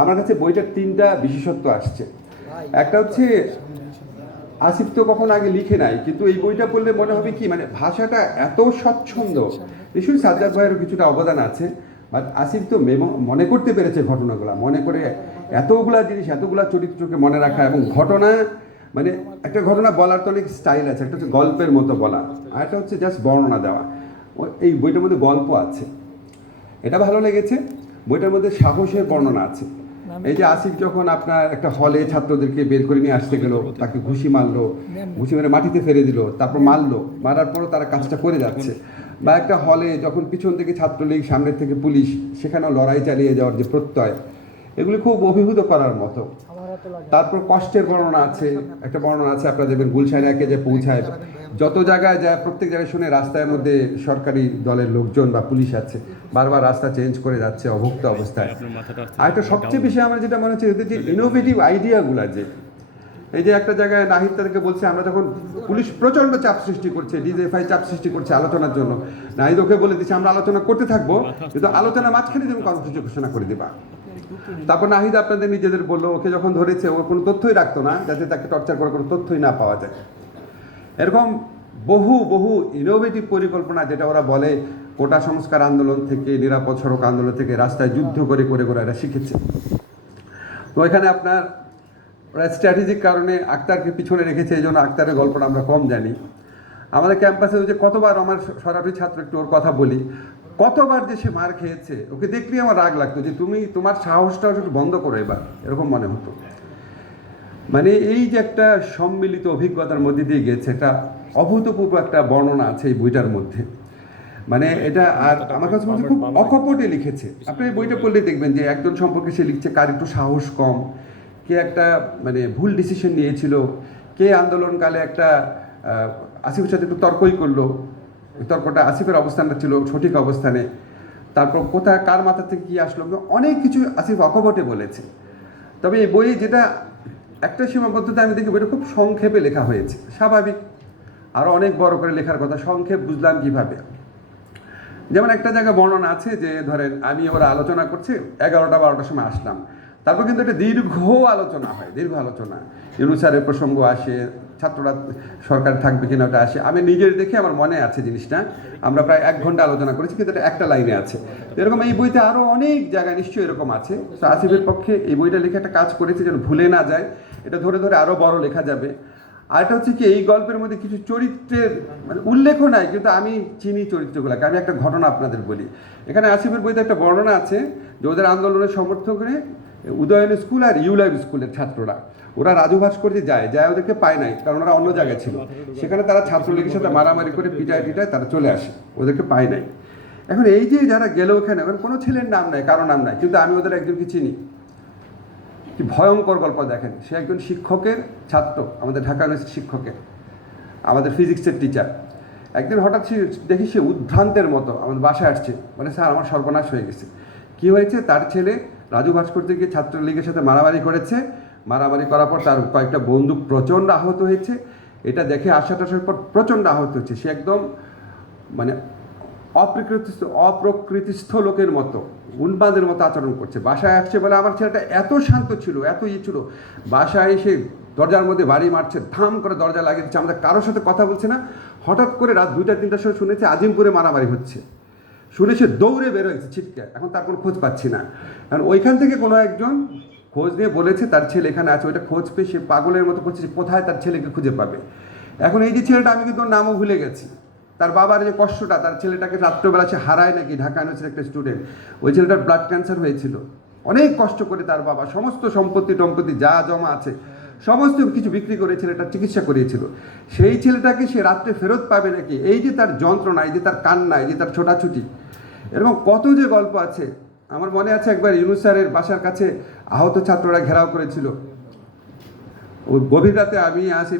আমার কাছে বইটার তিনটা বিশেষত্ব আসছে। একটা হচ্ছে, আসিফ তো কখন আগে লিখে নাই, কিন্তু এই বইটা পড়লে মনে হবে কি মানে ভাষাটা এত স্বচ্ছন্দ। নিশ্চয়ই সাজ্জাদ ভাইয়েরও কিছুটা অবদান আছে বাট আসিফ তো মনে করতে পেরেছে ঘটনাগুলো, মনে করে এতগুলা জিনিস, এতগুলা চরিত্রকে মনে রাখা এবং ঘটনা মানে একটা ঘটনা বলার তো অনেক স্টাইল আছে, একটা হচ্ছে গল্পের মতো বলা, আর একটা হচ্ছে জাস্ট বর্ণনা দেওয়া। এই বইটার মধ্যে গল্প আছে। এটা ভালো লেগেছে। বইটার মধ্যে সাহসের বর্ণনা আছে। এই যে আসিফ যখন আপনার একটা হলে ছাত্রদেরকে বের করে নিয়ে আসতে গেল তাকে ঘুষি মারলো ঘুষি মেরে মাটিতে ফেলে দিল তারপর মারলো মারার পরও তারা কাজটা করে যাচ্ছে। বা একটা হলে যখন পিছন থেকে ছাত্রলীগ সামনের থেকে পুলিশ সেখানেও লড়াই চালিয়ে যাওয়ার যে প্রত্যয় এগুলি খুব অভিভূত করার মতো। তারপর কষ্টের বর্ণনা আছে একটা বর্ণনা আছে আপনারা দেখবেন গুলশানে একে যে পৌঁছায় যত জায়গায় যায় প্রত্যেক জায়গায় শুনে রাস্তার মধ্যে সরকারি দলের লোকজন বা পুলিশ আছে বারবার রাস্তা চেঞ্জ করে যাচ্ছে অভুক্ত অবস্থায়। আর একটা সবচেয়ে বেশি আমার যেটা মনে হচ্ছে এদের যে ইনোভেটিভ আইডিয়াগুলো যে এই যে একটা জায়গায় নাহিদ তাদেরকে বলছে আমরা যখন পুলিশ প্রচণ্ড চাপ সৃষ্টি করছে ডিজেফাই চাপ সৃষ্টি করছে আলোচনার জন্য নাহিদ ওকে বলে দিচ্ছে আমরা আলোচনা করতে থাকব কিন্তু আলোচনা মাঝখানে তুমি কর্মসূচি ঘোষণা করে দিবা। তারপর নাহিদ আপনাদের নিজেদের বলল ওকে যখন ধরেছে ওর কোনো তথ্যই রাখতো না যাতে তাকে টর্চার করার কোনো তথ্যই না পাওয়া যায়। এরকম বহু বহু ইনোভেটিভ পরিকল্পনা যেটা ওরা বলে কোটা সংস্কার আন্দোলন থেকে নিরাপদ সড়ক আন্দোলন থেকে রাস্তায় যুদ্ধ করে করে করে এরা শিখেছে। তো এখানে আপনার ওরা স্ট্র্যাটেজিক কারণে আক্তারকে পিছনে রেখেছে এই জন্য আক্তারের গল্পটা আমরা কম জানি। আমাদের ক্যাম্পাসে ওই যে কতবার আমার সরাসরি ছাত্র একটু ওর কথা বলি। কতবার যে সে মার খেয়েছে ওকে দেখলেই আমার রাগ লাগতো যে তুমি তোমার সাহসটা একটু বন্ধ করো এবার এরকম মনে হতো। মানে এই যে একটা সম্মিলিত অভিজ্ঞতার মধ্যে দিয়ে গেছে একটা অভূতপূর্ব একটা বর্ণনা আছে এই বইটার মধ্যে। মানে এটা আর আমার কাছে মনে খুব অকপটে লিখেছে। আপনি এই বইটা পড়লে দেখবেন যে একজন সম্পর্কে সে লিখছে কার একটু সাহস কম কে একটা মানে ভুল ডিসিশন নিয়েছিল কে আন্দোলনকালে একটা আসিফের সাথে একটু তর্কই করল তর্কটা আসিফের অবস্থানটা ছিল সঠিক অবস্থানে তারপর কোথায় কার মাথা থেকে কী আসলো অনেক কিছু আসিফ অকপটে বলেছে। তবে এই বইয়ে যেটা একটা সীমাবদ্ধতা আমি দেখি এটা খুব সংক্ষেপে লেখা হয়েছে। স্বাভাবিক। আরও অনেক বড় করে লেখার কথা, সংক্ষেপ বুঝলাম কীভাবে? যেমন একটা জায়গায় বর্ণনা আছে যে, ধরেন আমি ওরা আলোচনা করছি, এগারোটা বারোটার সময় আসলাম। তারপর কিন্তু একটা দীর্ঘ আলোচনা হয়, দীর্ঘ আলোচনা। ইউনুসারের প্রসঙ্গ আসে ছাত্ররা সরকার থাকবে কিনা ওটা আসে। আমি নিজের দেখে আমার মনে আছে জিনিসটা। আমরা প্রায় এক ঘণ্টা আলোচনা করেছি, কিন্তু এটা একটা লাইনে আছে। এরকম এই বইতে আরও অনেক জায়গায় নিশ্চয়ই এরকম আছে। তো আসিফের পক্ষে এই বইটা লিখে একটা কাজ করেছে যেন ভুলে না যায়। এটা ধরে ধরে আরও বড় লেখা যাবে। আরেকটা হচ্ছে কি, এই গল্পের মধ্যে কিছু চরিত্রের মানে উল্লেখও নাই, কিন্তু আমি চিনি চরিত্রগুলোকে। আমি একটা ঘটনা আপনাদের বলি। এখানে আসিফের বইতে একটা বর্ণনা আছে যে ওদের আন্দোলনের সমর্থকরে উদয়ন স্কুল আর ইউলাইভ স্কুলের ছাত্ররা। ওরা রাজু ভাস্কর্যে যায় যায় ওদেরকে পায় নাই, কারণ ওরা অন্য জায়গায় ছিল। সেখানে তারা ছাত্রলীগের সাথে মারামারি করে পিটায় পিটায় তারা চলে আসে, ওদেরকে পায় নাই। এখন এই যে যারা গেল ওখানে, এখন কোনো ছেলের নাম নাই, কারও নাম নাই, কিন্তু আমি ওদের একজনকে চিনি। কি ভয়ঙ্কর গল্প দেখেন, সে একজন শিক্ষকের ছাত্র, আমাদের ঢাকা ইউনিভার্সিটির শিক্ষকের, আমাদের ফিজিক্সের টিচার একদিন হঠাৎ সে দেখি সে উদ্ভ্রান্তের মতো, আমাদের বাসায় আসছে। মানে স্যার, আমার সর্বনাশ হয়ে গেছে। কি হয়েছে? তার ছেলে রাজু ভাস্কর্য গিয়ে ছাত্রলীগের সাথে মারামারি করেছে মারামারি করার পর তার কয়েকটা বন্দুক প্রচণ্ড আহত হয়েছে। এটা দেখে আশা টাসার পর প্রচণ্ড আহত হচ্ছে। সে একদম মানে অপ্রকৃতিস্থ অপ্রকৃতিস্থ লোকের মতো উন্মাদের মতো আচরণ করছে। বাসায় আসছে বলে আমার ছেলেটা এত শান্ত ছিল, এত ইয়ে ছিল। বাসায় এসে দরজার মধ্যে বাড়ি মারছে ধাম করে দরজা লাগিয়ে দিচ্ছে। আমাদের কারোর সাথে কথা বলছে না। হঠাৎ করে রাত দুইটা, তিনটার সময় শুনেছে আজিমপুরে মারামারি হচ্ছে। শুনে সে দৌড়ে বের হয়েছে ছিটকে। এখন তার কোনো খোঁজ পাচ্ছি না। কারণ ওইখান থেকে কোনো একজন খোঁজ নিয়ে বলেছে তার ছেলে এখানে আছে, ওইটা খোঁজ পেয়ে সে পাগলের মতো করছে কোথায় তার ছেলেকে খুঁজে পাবে। এখন এই যে ছেলেটা, আমি কিন্তু নামও ভুলে গেছি। তার বাবার যে কষ্টটা, তার ছেলেটাকে রাত্রবেলা সে হারায় নাকি? ঢাকা ইউনিভার্সিটির একটা স্টুডেন্ট ওই ছেলেটার ব্লাড ক্যান্সার হয়েছিল। অনেক কষ্ট করে তার বাবা, সমস্ত সম্পত্তি টম্পত্তি যা জমা আছে, সমস্ত কিছু বিক্রি করে ছেলেটার চিকিৎসা করিয়েছিল। সেই ছেলেটাকে সে রাত্রে ফেরত পাবে নাকি? এই যে তার যন্ত্রণা, এই যে তার কান্না, এই যে তার ছোটাছুটি, এরকম কত যে গল্প আছে। আমার মনে আছে একবার ইউনুস স্যারের বাসার কাছে আহত ছাত্ররা ঘেরাও করেছিল। ওই গভীর রাতে আমি আসি